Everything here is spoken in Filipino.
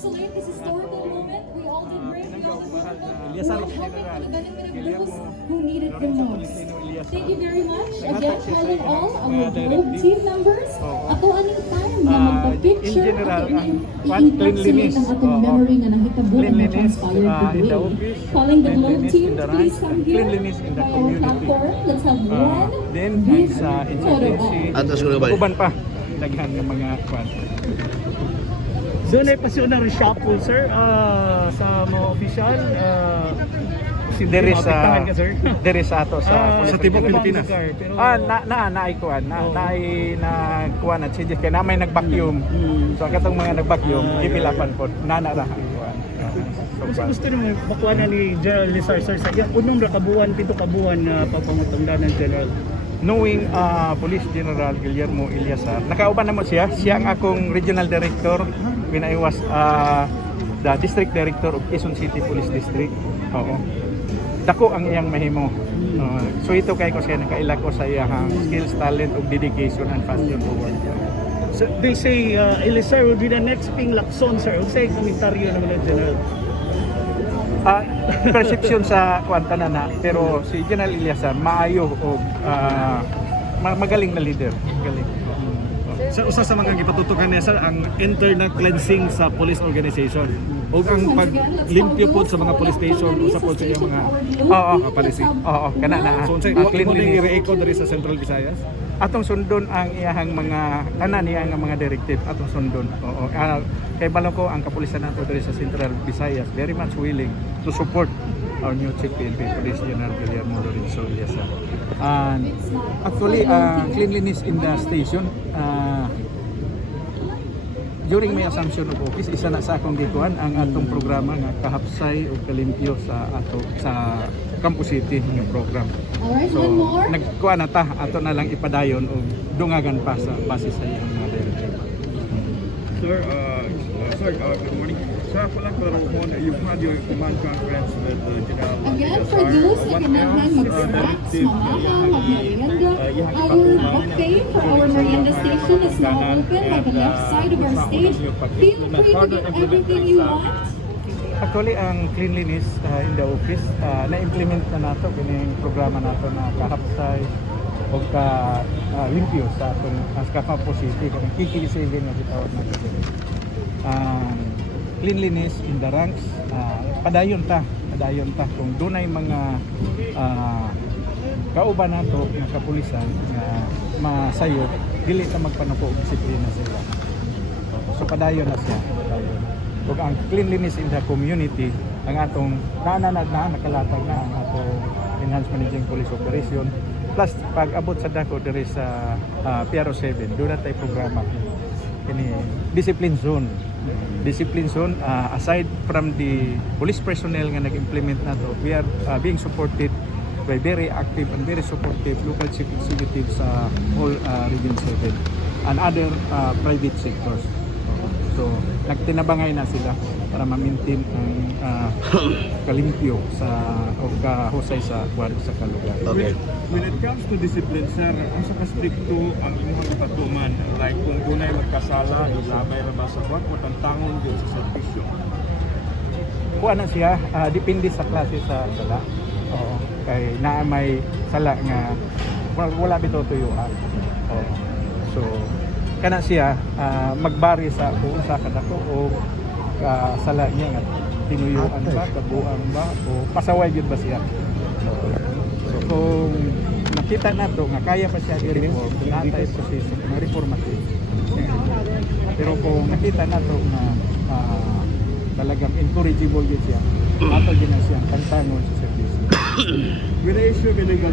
encapsulate this historical moment. We all did great. We all did wonderful. Elias We are Arroyo helping General, talaga Guillermo those who need it the Lorenzo most. Tolentino Elias. Thank you very much. Lahat Again, nagsisay telling all ng our mga Globe directives. team members, Oo. ato aning time na In magpa-picture, general, ato ang i-encapsulate cleanliness. ang atong Oo. memory nga nahitabo and Cleanliness na-transpired in the today. office, Calling the Globe cleanliness team in the to please ranks, come and here cleanliness in the by our community. platform. Let's have one Then, big sa photo insurgency, op. Ato siguro ba? uban pa. Daghan ng mga kwan. Doon ay pasyon na reshuffle, sir, sa mga official. There is Maapektahan ka, sir? there is ato sa Sa Tibok Tibok Pilipinas. Pero, Naay kuan, Oo. naay nagkuan at changes kay na may nag-vacuum. So katong mga nag-vacuum, ipilapan po nana ra ang kuan. Kung gusto nyo makuha na ni General Lizar, sir, sa unong kabuuan, 7 kabuuan na papangutangdan ng General. Knowing Police General Guillermo Eliasar, nakauban na mo siya. Siya ang akong regional director when I was the district director of Quezon City Police District. Oo. Dako ang iyang mahimo. So ito kay ko siya nakaila ko sa iyang skills, talent, ug dedication and passion for work. So, they say Elizar will be the next Ping Lacson, sir. Huwag sa'yo komentaryo naman ng General. Perception sa kwanta na pero si General Eliasar maayo og magaling na leader. Magaling. Sir, usa sa mga gipatutukan niya sir ang internal cleansing sa police organization o ang paglimpyo po sa mga police station usa po sa iyang mga Oo, policy. Oo, kana na. So unsay Cleanliness. i-re-echo diri sa Central Visayas? Atong sundon ang iyahang mga tanan iyang mga directive atong sundon. Oo. Kay balo ko ang kapulisan nato diri sa Central Visayas very much willing to support our new Chief PNP Police General Guillermo Lorenzo Eliasar. And actually cleanliness in the station during my assumption of office isa na sa akong gikuan ang atong programa nga kahapsay o kalimpyo sa ato sa Campus City nga program. Alright, So one more. nagkuan na ta ato na lang ipadayon og dungagan pa sa base sa iyang mga directive. Sir, good morning. Sir, pala you've had your command conference with General Again, for those na ganahan mag-snacks, mamama, mag-merienda, our buffet for our merienda station is now open by the left side of our stage. Feel free to get everything you want. Actually, ang cleanliness in the office, na-implement na nato kining programa nato na kahapsay o limpyo sa atong Campus City, kanang kikilisigin nga gitawag nato. Cleanliness in the ranks, padayon ta kung dunay mga kauban nato nga kapulisan nga masayo, dili ta magpanuko og disiplina sila. So padayon na siya, padayon. Ug ang cleanliness in the community ang atong nakalatag na ang atong enhanced managing police operation plus pag abot sa dako diri sa PRO 7 doon na tay programa ini discipline zone aside from the police personnel nga nag-implement nato, we are being supported by very active and very supportive local chief executives sa all region 7 and other private sectors. So, nagtinabangay na sila para ma-maintain ang kalimpyo sa o kahusay sa kalugar. Okay. When it comes to discipline, sir, ang sa kastrikto ang inyong katatuman, like kung dunay magkasala, ilabay ra ba sa buwan o tantangon din sa servisyo? Kuha na siya, depende sa klase sa sala. Oo. Kay naa may sala nga wala bitaw tuyuan. Oo. So, kana siya magbari sa kung sa kadako o sala niya nga tinuyuan ba, kabuang ba o pasaway gyud ba siya. So kung nakita nato nga kaya pa siya i-reform, natay proseso na reformative. Pero kung nakita nato nga talagang incorrigible gyud siya, ato gyud na siyang tantangon sa service. With the issue of illegal